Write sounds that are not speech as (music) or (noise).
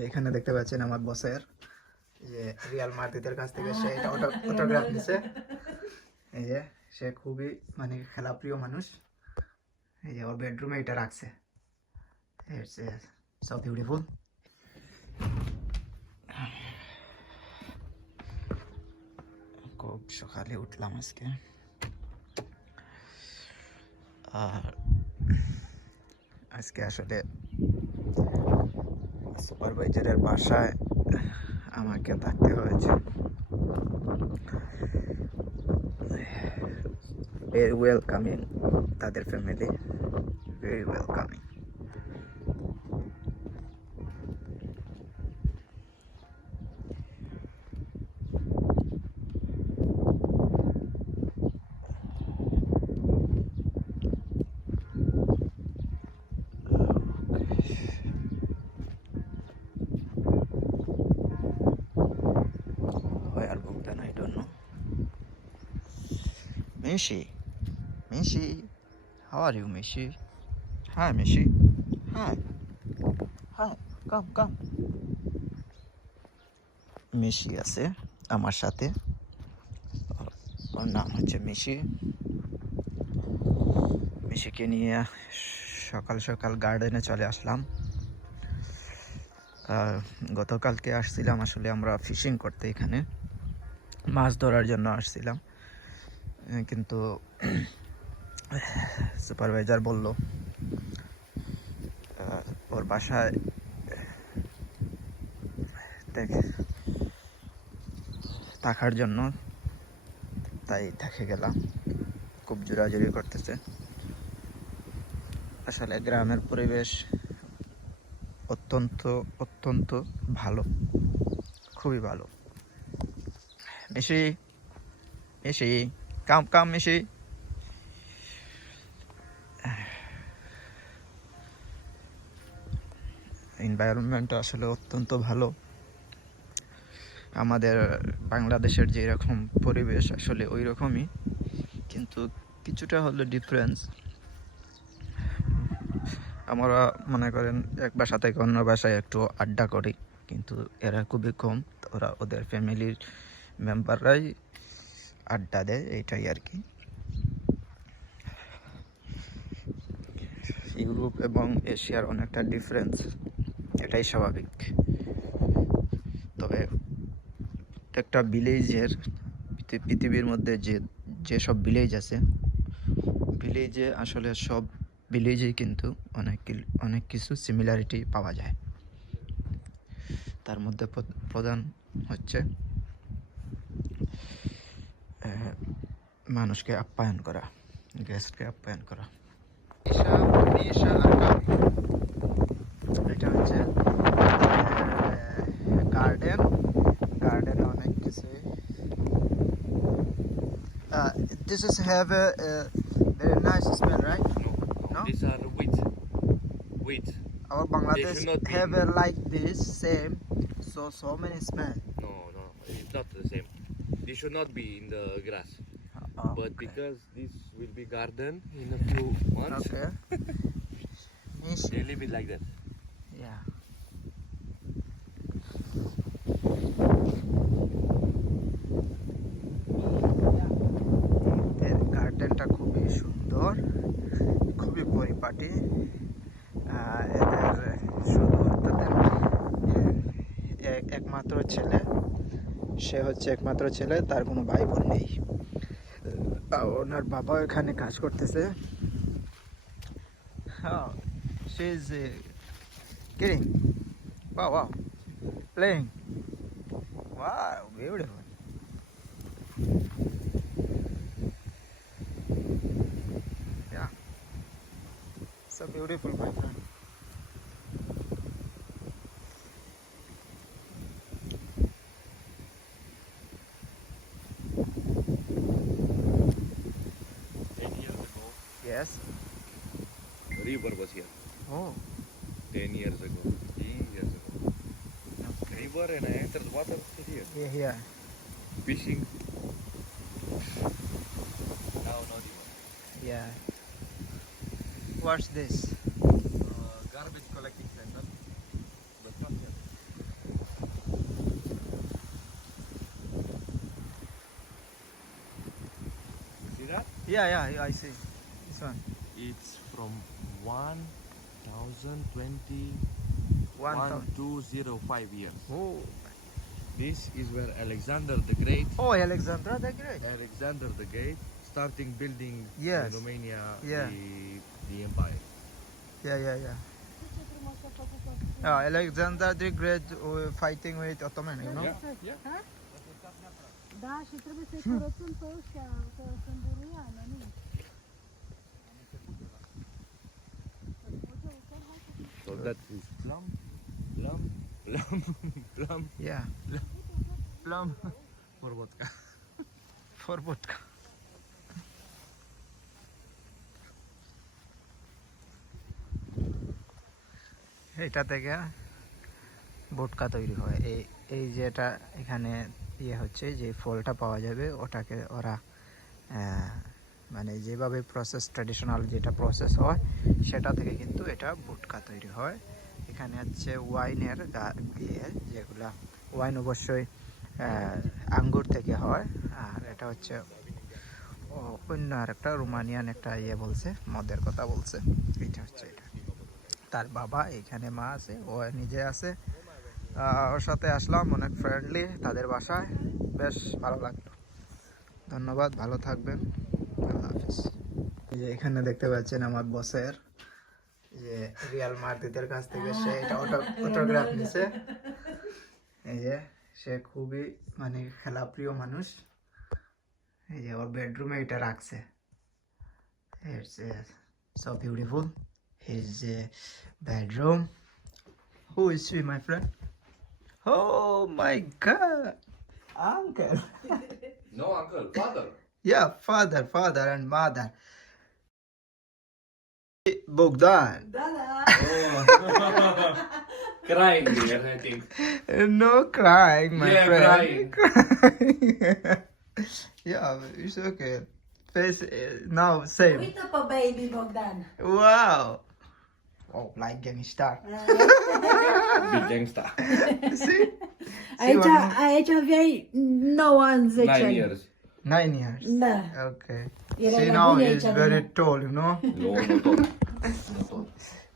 যে এখানে দেখতে পাচ্ছেন আমার বসের, যে রিয়াল মার্দিদের কাছ থেকে সে এটা অটোগ্রাফ নিছে। এই যে সে খুবই মানে খেলাপ্রিয় মানুষ। এই যে ওর বেডরুমে এটা রাখছে। ইটস সো বিউটিফুল খুব সকালে উঠলাম আজকে। আর আজকে আসলে সুপারভাইজারের বাসায় আমাকে থাকতে হয়েছে। ভেরি ওয়েলকামিং তাদের family very welcoming Mishi, Mishi, how are you, Mishi? Hi, Mishi. Hi. Hi, come, come. মিশি আছে আমার সাথে ওর- নাম হচ্ছে মিশি মিশিকে নিয়ে সকাল সকাল গার্ডেনে চলে আসলাম গতকালকে আসছিলাম আসলে আমরা ফিশিং করতে এখানে মাছ ধরার জন্য আসছিলাম কিন্তু সুপারভাইজার বলল ওর বাসায় থাকার জন্য তাই থেকে গেলাম। খুব জোরাজুরি করতেছে। আসলে গ্রামের পরিবেশ অত্যন্ত অত্যন্ত ভালো, খুবই ভালো। মিশি মিশি কাম কাম মিশি এনভায়রনমেন্ট আসলে অত্যন্ত ভালো। আমাদের বাংলাদেশের যে রকম পরিবেশ আসলে ওই রকমই কিন্তু কিছুটা হলো ডিফারেন্স আমরা মনে করেন এক বাসা থেকে অন্য বাসায় একটু আড্ডা করি। কিন্তু এরা খুবই কম। ওরা ওদের ফ্যামিলির মেম্বাররাই আড্ডা দেয়, এটাই আর কি। ইউরোপ এবং এশিয়ার অনেকটা ডিফারেন্স এটাই স্বাভাবিক। তবে প্রত্যেকটা ভিলেজের পৃথিবীর মধ্যে যে, যেসব ভিলেজ আছে ভিলেজে আসলে সব ভিলেজেই কিন্তু অনেক অনেক কিছু সিমিলারিটি পাওয়া যায়। তার মধ্যে প্রধান হচ্ছে মানুষকে আপ্যায়ন করা গেস্টকে আপ্যায়ন করা এটা হচ্ছে গার্ডেন গার্ডেনে অনেক কিছু Uh, this is have a, a very nice smell, right? No, no, No? these are wheat. Wheat. Our Bangladesh should not be have in- a like this same, so so many smell. No, no, it's not the same. They should not be in the grass. Oh, But okay. because this will be garden in a few months, okay. They leave it like that. Yeah. গার্ডেনটা খুবই সুন্দর খুবই পরিপাটি এদের শুধু তাদের একমাত্র ছেলে সে হচ্ছে একমাত্র ছেলে তার কোনো ভাই বোন নেই আহ, ওনার বাবা এখানে কাজ করতেছে হ্যাঁ সে is kidding Wow, wow. Playing. Wow, beautiful. Yeah. So beautiful, my friend. river was here. Oh. 10 years ago, ten years ago. River and I entered water here. Yeah, yeah. Fishing. Now no river. Yeah. What's this? Uh, garbage collecting center. But not here. See that? Yeah, yeah, I see. This one. It's from 1020 One thousand. 1205 years. Oh. This is where Alexander the Great, Oh, Alexandra the Great. Alexander the Great, starting building Yes. in Romania Yeah. the, the empire. Yeah, yeah, yeah. Yeah, Alexander the Great uh, fighting with Ottoman, you know? Yeah, yeah. Da, și trebuie să-i curățăm pe ăștia, că sunt that is plum, plum, plum, plum, Yeah, plum for vodka. for vodka. এটা থেকে বোটকা তৈরি হয় এই এই যেটা এখানে ইয়ে হচ্ছে যে ফলটা পাওয়া যাবে ওটাকে ওরা আহ, মানে যেভাবে প্রসেস ট্র্যাডিশনাল যেটা প্রসেস হয়, সেটা থেকে কিন্তু এটা বোটকা তৈরি হয়। এখানে হচ্ছে ওয়াইনের ইয়ে যেগুলা, ওয়াইন অবশ্যই আঙ্গুর থেকে হয়। আর এটা হচ্ছে অন্য আর একটা রোমানিয়ান একটা ইয়ে বলছে, মদের কথা বলছে। এটা হচ্ছে এটা। তার বাবা এখানে মা আছে, ও নিজে আছে। ওর সাথে আসলাম, অনেক ফ্রেন্ডলি তাদের বাসায়। বেশ ভালো লাগল। ধন্যবাদ, ভালো থাকবেন। যে এখানে দেখতে পাচ্ছেন আমার বসের যে রিয়াল মার্দিদের কাছ থেকে সে এটা ফটোগ্রাফ নিছে। এই যে সে খুবই মানে খেলাপ্রিয় মানুষ। এই যে ওর বেডরুমে এটা রাখছে। সো বিউটিফুল হিজ যে bedroom who is you my friend oh my গাঙ্কেল uncle yeah father father and mother Bogdan. (laughs) Crying here, I think. No crying, my Yeah, friend. crying. Crying. (laughs) yeah, it's okay. Face uh, now same. Uită pe baby Bogdan. Wow. Oh, like gangster. (laughs) Big gangster. See? Aici, one more. aici aveai 9 ani, 10 Nine ani. years. Nine years. Da. Okay. Era See now he's very tall, you know. No, no, no.